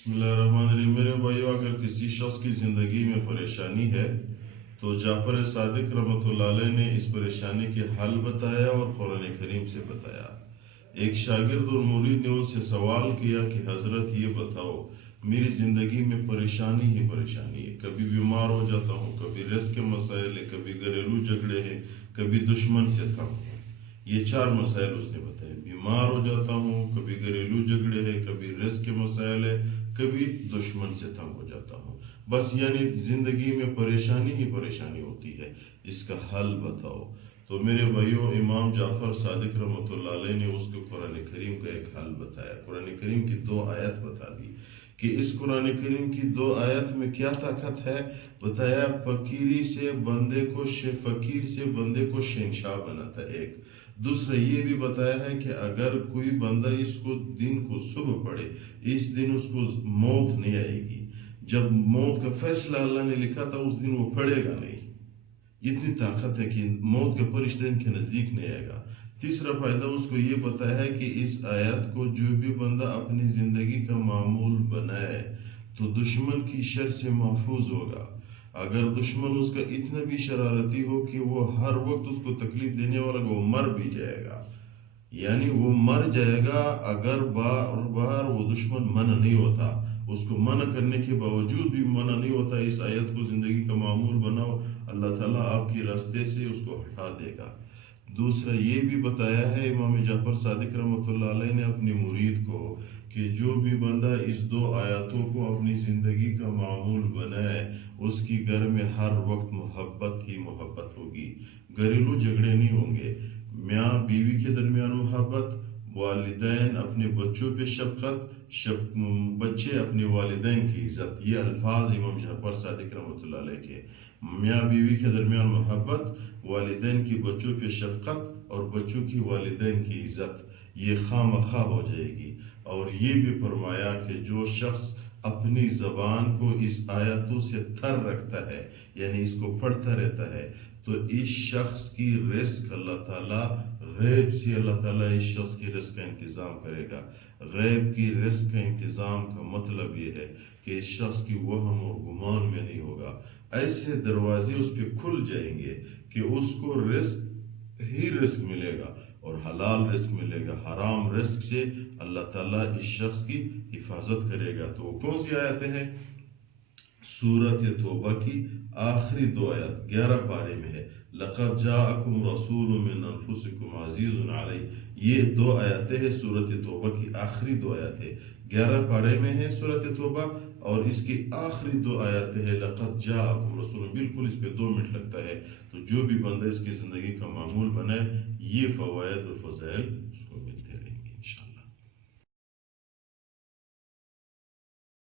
بسم اللہ الرحمن الرحیم۔ میرے بھائیو، اگر کسی شخص کی زندگی میں پریشانی ہے تو جعفر صادق رحمۃ اللہ علیہ نے اس پریشانی کے حل بتایا اور قرآن کریم سے بتایا۔ ایک شاگرد اور مرید نے ان سے سوال کیا کہ حضرت یہ بتاؤ، میری زندگی میں پریشانی ہی پریشانی ہے، کبھی بیمار ہو جاتا ہوں، کبھی رزق کے مسائل ہے، کبھی گھریلو جھگڑے ہیں، کبھی دشمن سے تنگ ہوں۔ یہ 4 مسائل اس نے بتائے، بیمار ہو جاتا ہوں، کبھی گھریلو جھگڑے ہے، کبھی رزق کے مسائل ہے، کبھی دشمن سے تنگ ہو جاتا ہوں۔ بس یعنی زندگی میں پریشانی ہی پریشانی ہوتی ہے، اس کا حل بتاؤ۔ تو میرے بھائیو، امام جعفر صادق رحمۃ اللہ علیہ نے اس کو قرآن کریم کا ایک حل بتایا، قرآن کریم کی 2 آیت بتا دی کہ اس قرآن کریم کی 2 آیت میں کیا طاقت ہے۔ بتایا فقیر سے بندے کو شہنشاہ بناتا ہے، ایک دوسرا یہ بھی بتایا ہے کہ اگر کوئی بندہ اس کو دن کو صبح پڑھے، اس دن اس کو موت نہیں آئے گی۔ جب موت کا فیصلہ اللہ نے لکھا تھا اس دن وہ پڑھے گا نہیں۔ اتنی طاقت ہے کہ موت کا فرشتہ ان کے نزدیک نہیں آئے گا۔ تیسرا فائدہ اس کو یہ بتایا ہے کہ اس آیت کو جو بھی بندہ اپنی زندگی کا معمول بنائے تو دشمن کی شر سے محفوظ ہوگا۔ اگر دشمن اس کا اتنا بھی شرارتی ہو کہ وہ ہر وقت اس کو تکلیف دینے والا، وہ مر بھی جائے گا، یعنی وہ مر جائے گا اگر بار بار وہ دشمن منع نہیں ہوتا، اس کو منع کرنے کے باوجود بھی منع نہیں ہوتا، اس آیت کو زندگی کا معمول بناؤ، اللہ تعالیٰ آپ کی راستے سے اس کو ہٹا دے گا۔ دوسرا یہ بھی بتایا ہے امام جعفر صادق رحمۃ اللہ علیہ نے اپنی مرید کو کہ جو بھی بندہ اس 2 آیاتوں کو اپنی زندگی کا معمول بنائے، اس کی گھر میں ہر وقت محبت ہی محبت ہوگی، گھریلو جھگڑے نہیں ہوں گے، میاں بیوی کے درمیان محبت، والدین اپنے بچوں پہ شفقت، بچے اپنے والدین کی عزت۔ یہ الفاظ امام جعفر صادق رحمۃ اللہ علیہ کے، میاں بیوی کے درمیان محبت، والدین کی بچوں پہ شفقت اور بچوں کی والدین کی عزت، یہ خواہ ہو جائے گی۔ اور یہ بھی فرمایا کہ جو شخص اپنی زبان کو اس آیاتوں سے تر رکھتا ہے، یعنی اس کو پڑھتا رہتا ہے، تو اس شخص کی رزق اللہ تعالیٰ غیب سے اللہ تعالیٰ اس شخص کی رزق کا انتظام کرے گا۔ غیب کی رزق کا انتظام کا مطلب یہ ہے کہ اس شخص کی وہم اور گمان میں نہیں ہوگا، ایسے دروازے اس پہ کھل جائیں گے کہ اس کو رزق ہی رزق ملے گا اور حلال رزق ملے گا، حرام رزق سے اللہ تعالیٰ اس شخص کی حفاظت کرے گا۔ تو وہ کون سی آیتیں ہیں؟ سورۃ توبہ کی آخری 2 آیات 11 پارے میں ہے، لقد جاءکم رسول من انفسکم عزیز علیہ۔ یہ 2 آیاتیں ہیں سورۃ توبہ کی آخری 2 آیاتیں، 11 پارے میں ہے سورۃ توبہ، اور اس کی آخری 2 آیاتیں ہیں لقد جاءکم رسول۔ بالکل اس پہ 2 منٹ لگتا ہے، تو جو بھی بندہ اس کی زندگی کا معمول بنائے یہ فوائد اور فضائل اس کو